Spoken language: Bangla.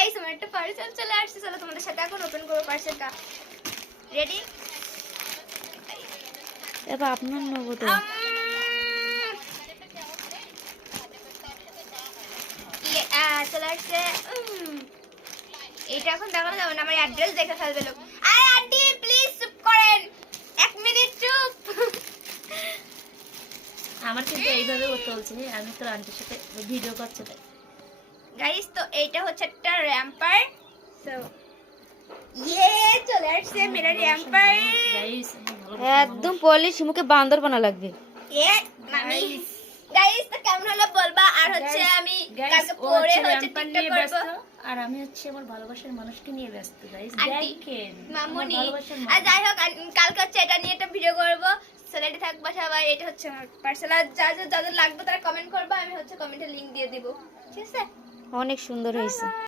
গাইস আমার একটা পার্সেল চলে আসছে, চলো তোমাদের সাথে এখন ওপেন করবো পার্সেলটা। রেডি? এবার আপনার নেবো তো। চলে আসছে। এটা এখন দেখানো যাবে না, আমার অ্যাড্রেস দেখে ফেলবে লোক। আরে আন্টি প্লিজ চুপ করেন, 1 মিনিট চুপ। আমার কিন্তু এইভাবে ও চলছে, আমি তোর আন্টির সাথে ভিডিও করছি তাই। গাইস তো এইটা হচ্ছে একটা র্যাম্পার। সো ইয়ে চলে আসছে মেরা র্যাম্পার। গাইস একদম পলিশ মুখে বান্দরবানা লাগবে। এ মামি গাইস তো কেমন হলো বলবা। আর হচ্ছে আমি কালকে পরে হচ্ছে টিকটক করব, আর আমি হচ্ছে আমার ভালোবাসার মানুষকে নিয়ে ব্যস্ত। গাইস আন্টি, দেখেন মামুনি। ভালোবাসার আর যাই হোক কালকে হচ্ছে এটা নিয়ে একটা ভিডিও করব। সেলেটে থাকবা সবাই। এটা হচ্ছে আমার পার্সেল। আর যাদের লাগবে তারা কমেন্ট করবা, আমি হচ্ছে কমেন্টে লিংক দিয়ে দিব। ঠিক আছে? অনেক সুন্দর হয়েছে।